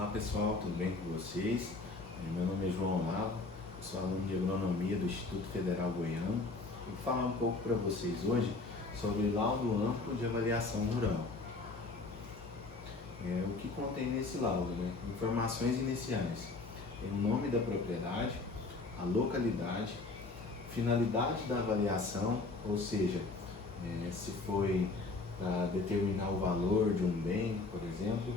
Olá pessoal, tudo bem com vocês? Meu nome é João Olavo, eu sou aluno de Agronomia do Instituto Federal Goiano e vou falar um pouco para vocês hoje sobre laudo amplo de avaliação rural. O que contém nesse laudo, né? Informações iniciais, o nome da propriedade, a localidade, finalidade da avaliação, ou seja, se foi para determinar o valor de um bem, por exemplo,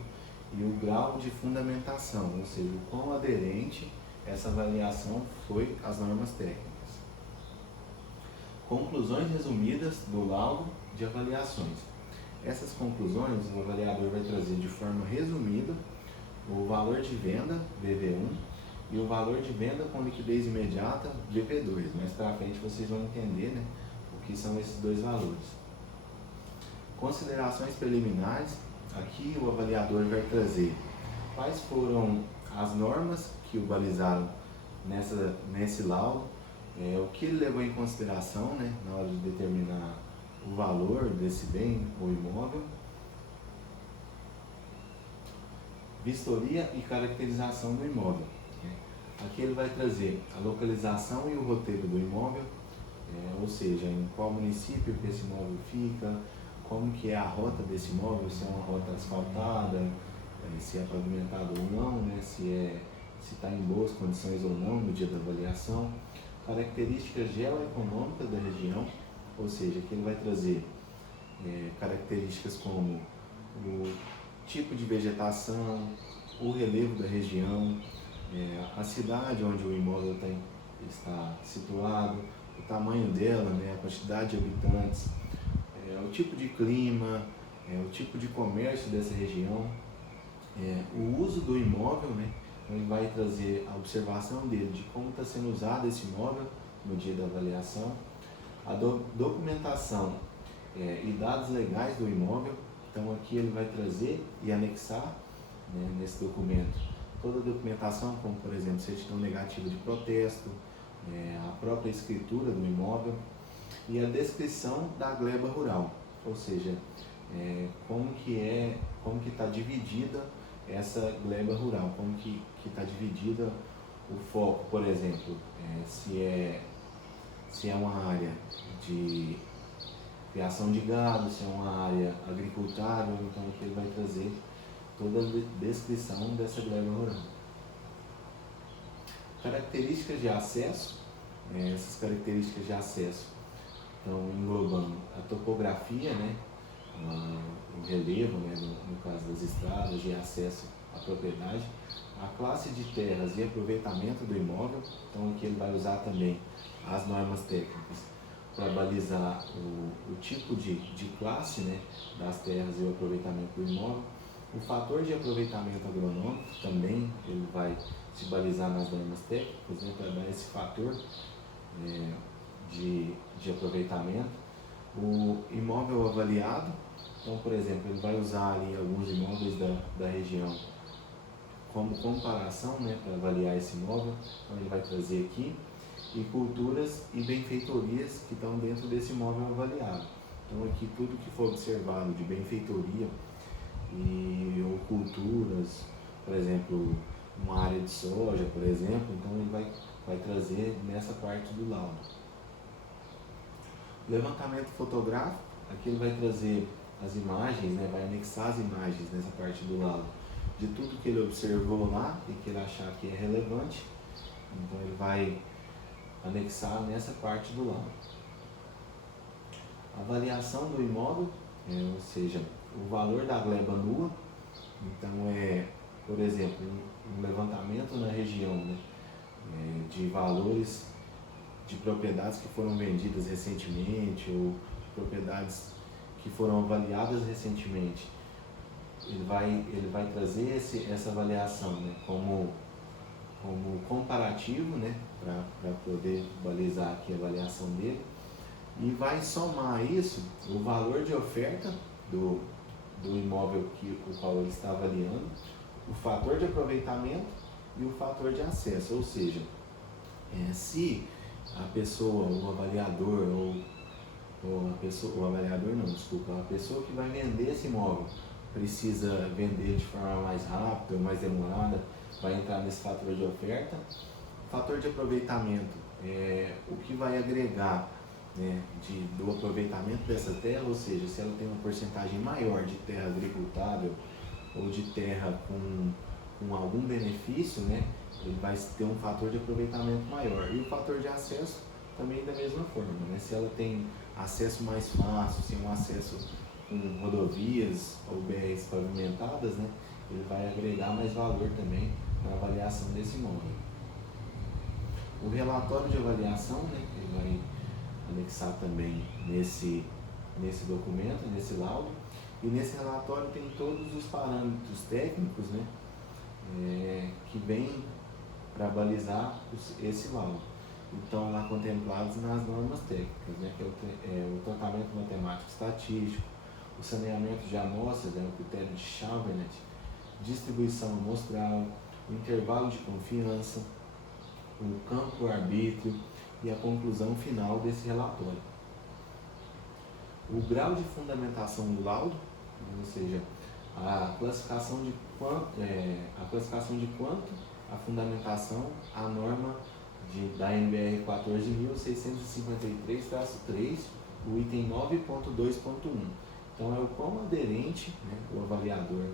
e o grau de fundamentação, ou seja, o quão aderente essa avaliação foi às normas técnicas. Conclusões resumidas do laudo de avaliações. Essas conclusões o avaliador vai trazer de forma resumida o valor de venda, VV1, e o valor de venda com liquidez imediata, VP2. Mais para frente vocês vão entender, né, o que são esses dois valores. Considerações preliminares. Aqui o avaliador vai trazer quais foram as normas que o balizaram nesse laudo, o que ele levou em consideração, né, na hora de determinar o valor desse bem ou imóvel, vistoria e caracterização do imóvel. Aqui ele vai trazer a localização e o roteiro do imóvel, ou seja, em qual município que esse imóvel fica, como que é a rota desse imóvel, se é uma rota asfaltada, se é pavimentado ou não, né? se está em boas condições ou não no dia da avaliação, características geoeconômicas da região, ou seja, que ele vai trazer características como o tipo de vegetação, o relevo da região, a cidade onde o imóvel está situado, o tamanho dela, né? A quantidade de habitantes, o tipo de clima, o tipo de comércio dessa região, o uso do imóvel, né? Então ele vai trazer a observação dele de como está sendo usado esse imóvel no dia da avaliação, a documentação e dados legais do imóvel. Então aqui ele vai trazer e anexar, né, nesse documento toda a documentação, como por exemplo certidão negativa de protesto, a própria escritura do imóvel e a descrição da gleba rural, ou seja, como que está dividida essa gleba rural, como que está dividida o foco, por exemplo, se é uma área de criação de gado, se é uma área agricultável. Então aqui ele vai trazer toda a descrição dessa gleba rural. Características de acesso. Essas características de acesso estão englobando a topografia, né, o relevo, né, no caso das estradas de acesso à propriedade, a classe de terras e aproveitamento do imóvel. Então aqui ele vai usar também as normas técnicas para balizar o tipo de classe, né, das terras e o aproveitamento do imóvel. O fator de aproveitamento agronômico também ele vai se balizar nas normas técnicas, né, para dar esse fator de aproveitamento. O imóvel avaliado. Então, por exemplo, ele vai usar ali alguns imóveis da região como comparação, né, para avaliar esse imóvel. Então ele vai trazer aqui, e culturas e benfeitorias que estão dentro desse imóvel avaliado. Então aqui tudo que for observado de benfeitoria ou culturas, por exemplo, uma área de soja, por exemplo, então ele vai trazer nessa parte do laudo. Levantamento fotográfico. Aqui ele vai trazer as imagens, né, vai anexar as imagens nessa parte do laudo de tudo que ele observou lá e que ele achar que é relevante. Então ele vai anexar nessa parte do laudo. Avaliação do imóvel, ou seja, o valor da gleba nua. Então por exemplo, um levantamento na região, né, de valores de propriedades que foram vendidas recentemente ou propriedades que foram avaliadas recentemente. Ele vai trazer essa avaliação, né, como comparativo, né, para poder balizar aqui a avaliação dele, e vai somar a isso o valor de oferta do imóvel o qual ele está avaliando, o fator de aproveitamento e o fator de acesso, ou seja, se a pessoa, o avaliador, a pessoa que vai vender esse imóvel precisa vender de forma mais rápida ou mais demorada, vai entrar nesse fator de oferta. O fator de aproveitamento é o que vai agregar, né, do aproveitamento dessa terra, ou seja, se ela tem uma porcentagem maior de terra agricultável ou de terra com algum benefício, né, ele vai ter um fator de aproveitamento maior. E o fator de acesso também da mesma forma, né? Se ela tem acesso mais fácil, se é um acesso com rodovias ou BRs pavimentadas, né, ele vai agregar mais valor também na avaliação desse imóvel. O relatório de avaliação, né, ele vai anexar também nesse documento, nesse laudo, e nesse relatório tem todos os parâmetros técnicos, né, que vêm para balizar esse laudo. Então, lá contemplados nas normas técnicas, né, que é o tratamento matemático estatístico, o saneamento de amostras, né, o critério de Chauvenet, distribuição amostral, o intervalo de confiança, o campo-arbítrio e a conclusão final desse relatório. O grau de fundamentação do laudo, ou seja, a classificação de quanto a fundamentação à norma da NBR 14.653-3, o item 9.2.1. Então, é o quão aderente, né, o avaliador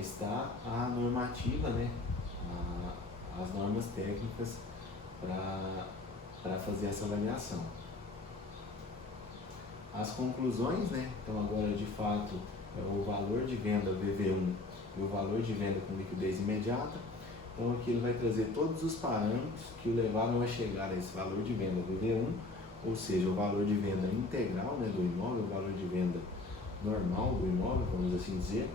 está à normativa, né, às normas técnicas para fazer essa avaliação. As conclusões, né, então agora de fato é o valor de venda VV1 e o valor de venda com liquidez imediata. Então aqui ele vai trazer todos os parâmetros que o levaram a chegar a esse valor de venda VV1, ou seja, o valor de venda integral, né, do imóvel, o valor de venda normal do imóvel, vamos assim dizer,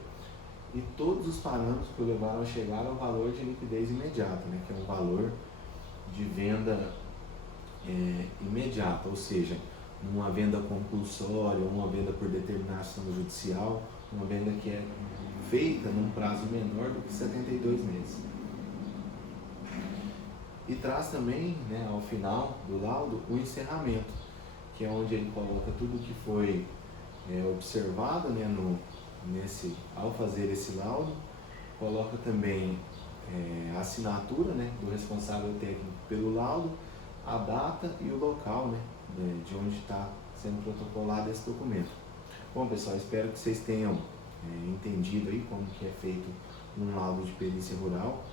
e todos os parâmetros que o levaram a chegar ao valor de liquidez imediata, né, que é um valor de venda imediata, ou seja, uma venda compulsória, uma venda por determinação judicial, uma venda que é feita num prazo menor do que 72 meses. E traz também, né, ao final do laudo, o encerramento, que é onde ele coloca tudo que foi observado, né, ao fazer esse laudo, coloca também a assinatura, né, do responsável técnico pelo laudo, a data e o local, né, de onde está sendo protocolado esse documento. Bom, pessoal, espero que vocês tenham entendido aí como que é feito um laudo de perícia rural.